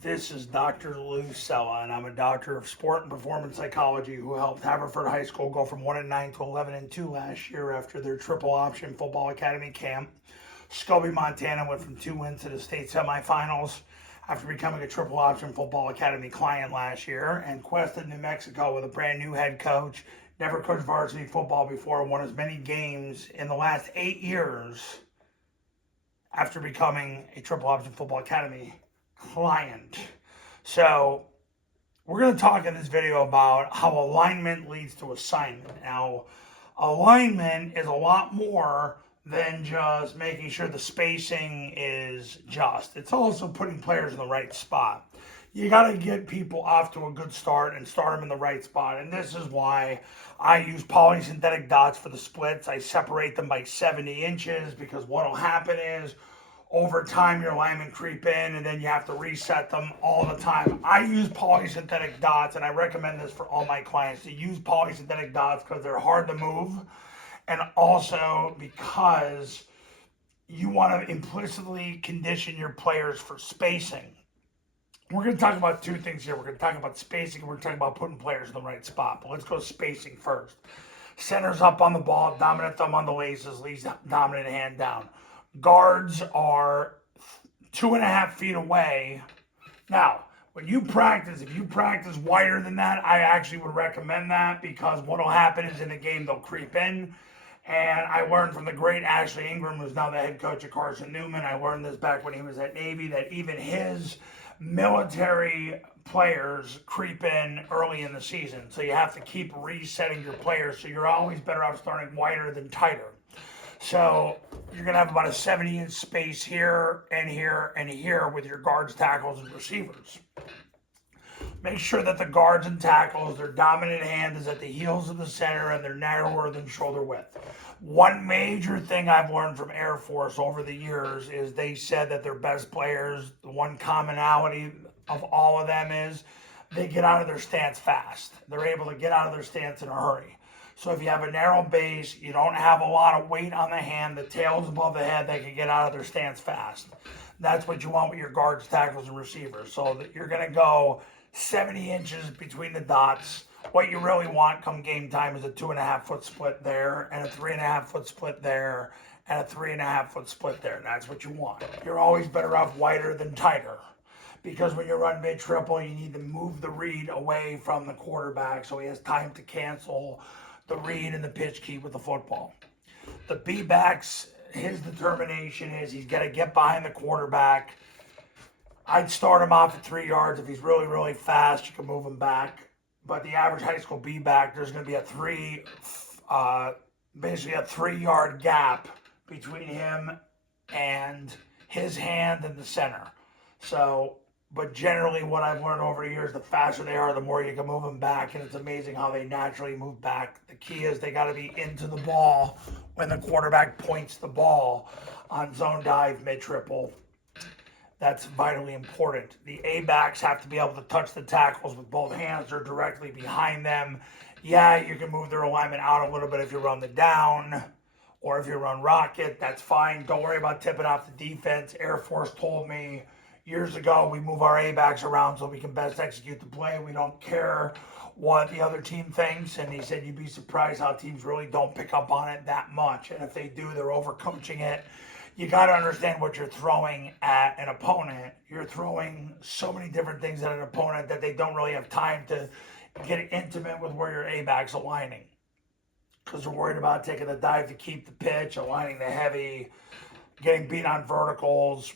This is Dr. Lou Cella, and I'm a doctor of sport and performance psychology who helped Haverford High School go from 1-9 to 11-2 last year after their triple option football academy camp. Scobie, Montana went from 2 wins to the state semifinals after becoming a triple option football academy client last year. And Cuesta, New Mexico, with a brand new head coach, never coached varsity football before, won as many games in the last 8 years after becoming a triple option football academy client. So we're going to talk in this video about how alignment leads to assignment. Now, alignment is a lot more than just making sure the spacing is just. It's also putting players in the right spot. You got to get people off to a good start and start them in the right spot. And this is why I use polysynthetic dots for the splits. I separate them by 70 inches because what will happen is over time your alignment creep in and then you have to reset them all the time. I use polysynthetic dots, and I recommend this for all my clients to use polysynthetic dots because they're hard to move, and also because you want to implicitly condition your players for spacing. We're going to talk about two things here. We're going to talk about spacing and we're talking about putting players in the right spot. But let's go spacing first. Center's up on the ball, dominant thumb on the laces, leads dominant hand down. Guards are 2.5 feet away. Now, when you practice, if you practice wider than that, I actually would recommend that because what will happen is in the game they'll creep in. And I learned from the great Ashley Ingram, who's now the head coach of Carson Newman. I learned this back when he was at Navy, that even his military players creep in early in the season. So you have to keep resetting your players. So you're always better off starting wider than tighter. So you're going to have about a 70-inch space here and here and here with your guards, tackles, and receivers. Make sure that the guards and tackles, their dominant hand is at the heels of the center and they're narrower than shoulder width. One major thing I've learned from Air Force over the years is they said that their best players, the one commonality of all of them is they get out of their stance fast. They're able to get out of their stance in a hurry. So if you have a narrow base, you don't have a lot of weight on the hand, the tail's above the head, they can get out of their stance fast. That's what you want with your guards, tackles, and receivers. So that you're going to go 70 inches between the dots. What you really want come game time is a 2.5-foot split there, and a 3.5-foot split there, and a 3.5-foot split there. And that's what you want. You're always better off wider than tighter, because when you run mid-triple, you need to move the read away from the quarterback so he has time to cancel the read and the pitch key with the football. The B-backs, his determination is he's got to get behind the quarterback. I'd start him off at 3 yards. If he's really, really fast, you can move him back. But the average high school B-back, there's going to be basically a 3-yard gap between him and his hand and the center. So, but generally what I've learned over the years, the faster they are, the more you can move them back, and it's amazing how they naturally move back. The key is they got to be into the ball when the quarterback points the ball on zone dive mid-triple. That's vitally important. The A-backs have to be able to touch the tackles with both hands or directly behind them. Yeah, you can move their alignment out a little bit if you run the down or if you run rocket. That's fine. Don't worry about tipping off the defense. Air Force told me years ago we move our A-backs around so we can best execute the play. We don't care what the other team thinks. And he said you'd be surprised how teams really don't pick up on it that much. And if they do, they're overcoaching it. You got to understand what you're throwing at an opponent. You're throwing so many different things at an opponent that they don't really have time to get intimate with where your A-back's aligning, because they're worried about taking the dive to keep the pitch, aligning the heavy, getting beat on verticals.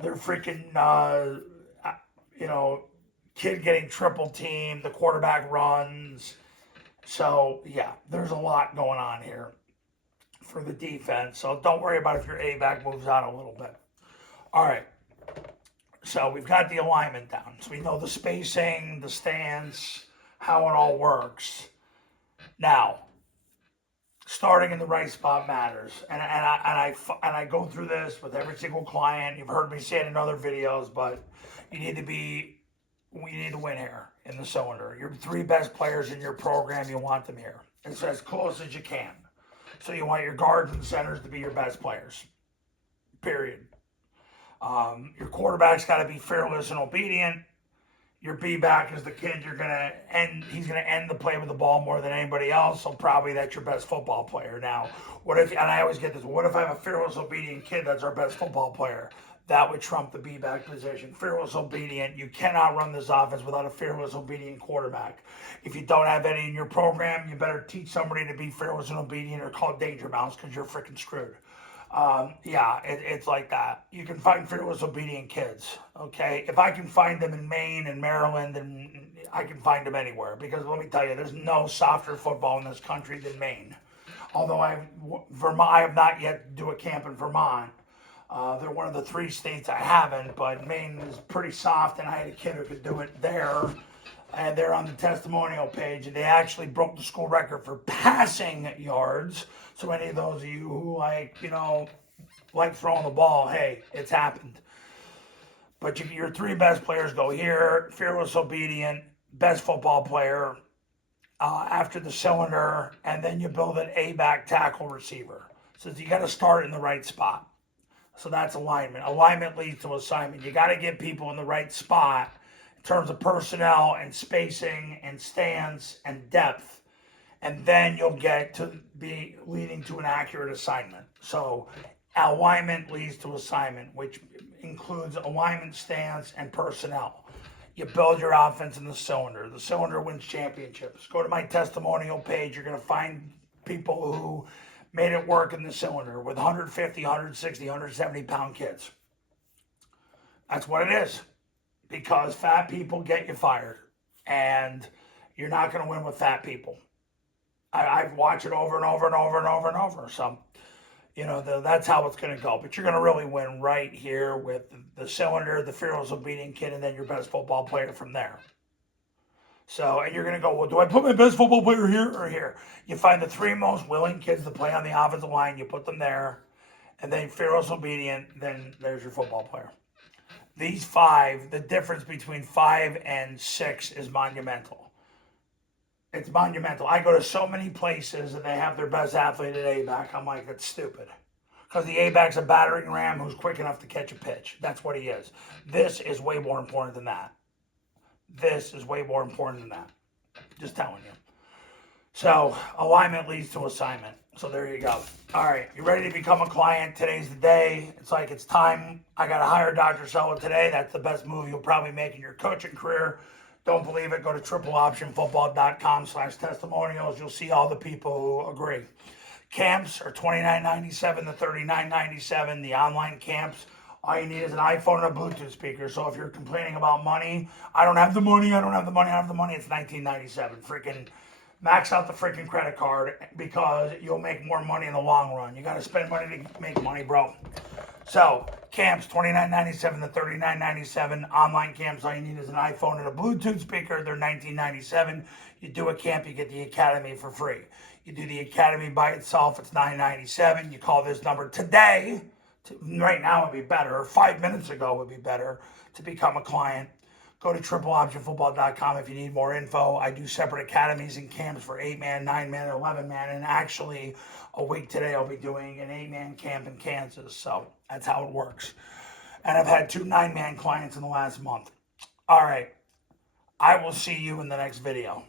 They're freaking, kid getting triple teamed, the quarterback runs. So, yeah, there's a lot going on here for the defense. So don't worry about if your A-back moves out a little bit. All right. So we've got the alignment down. So we know the spacing, the stance, how it all works. Now, starting in the right spot matters. And I go through this with every single client. You've heard me say it in other videos, but we need to win here in the cylinder. Your 3 best players in your program, you want them here. It's as close as you can. So you want your guards and centers to be your best players. Period. Your quarterback's got to be fearless and obedient. Your B-back is the kid you're going to end. He's going to end the play with the ball more than anybody else, so probably that's your best football player. Now, what if, and I always get this, what if I have a fearless, obedient kid that's our best football player? That would trump the B-back position. Fearless, obedient. You cannot run this offense without a fearless, obedient quarterback. If you don't have any in your program, you better teach somebody to be fearless and obedient or call danger mouse because you're freaking screwed. It's like that. You can find fearless, obedient kids. Okay, if I can find them in Maine and Maryland, and I can find them anywhere. Because let me tell you, there's no softer football in this country than Maine. Although I have not yet do a camp in Vermont. They're one of the 3 states I haven't, but Maine is pretty soft, and I had a kid who could do it there. And they're on the testimonial page, and they actually broke the school record for passing yards. So any of those of you who like throwing the ball, hey, it's happened. But your 3 best players go here: fearless, obedient, best football player, after the cylinder, and then you build an A-back tackle receiver. So you got to start in the right spot. So that's alignment. Alignment leads to assignment. You got to get people in the right spot in terms of personnel and spacing and stance and depth. And then you'll get to be leading to an accurate assignment. So alignment leads to assignment, which includes alignment, stance, and personnel. You build your offense in the cylinder. The cylinder wins championships. Go to my testimonial page. You're going to find people who made it work in the cylinder with 150, 160, 170 pound kids. That's what it is. Because fat people get you fired. And you're not going to win with fat people. I've watched it over and over and over and over and over. So, that's how it's going to go. But you're going to really win right here with the cylinder, the fearless, obedient kid, and then your best football player from there. So, and you're going to go, well, do I put my best football player here or here? You find the 3 most willing kids to play on the offensive line, you put them there, and then fearless, obedient, then there's your football player. These 5, the difference between 5 and 6 is monumental. It's monumental. I go to so many places and they have their best athlete at A-back. I'm like, that's stupid. Because the A-back's a battering ram who's quick enough to catch a pitch. That's what he is. This is way more important than that. This is way more important than that. Just telling you. So, alignment leads to assignment. So there you go. All right, you ready to become a client? Today's the day. It's like it's time. I got to hire Dr. Cella today. That's the best move you'll probably make in your coaching career. Don't believe it? Go to tripleoptionfootball.com/testimonials. You'll see all the people who agree. Camps are $29.97 to $39.97. The online camps, all you need is an iPhone and a Bluetooth speaker. So if you're complaining about money, I don't have the money, it's $19.97. Freaking max out the freaking credit card because you'll make more money in the long run. You got to spend money to make money, bro. So, camps, $29.97 to $39.97. Online camps, all you need is an iPhone and a Bluetooth speaker. They're $19.97. You do a camp, you get the academy for free. You do the academy by itself, it's $9.97. You call this number today. Right now would be better. 5 minutes ago would be better to become a client. Go to tripleoptionfootball.com if you need more info. I do separate academies and camps for 8-man, 9-man, 11-man. And actually, a week today, I'll be doing an 8-man camp in Kansas. So that's how it works. And I've had 2 9-man clients in the last month. All right. I will see you in the next video.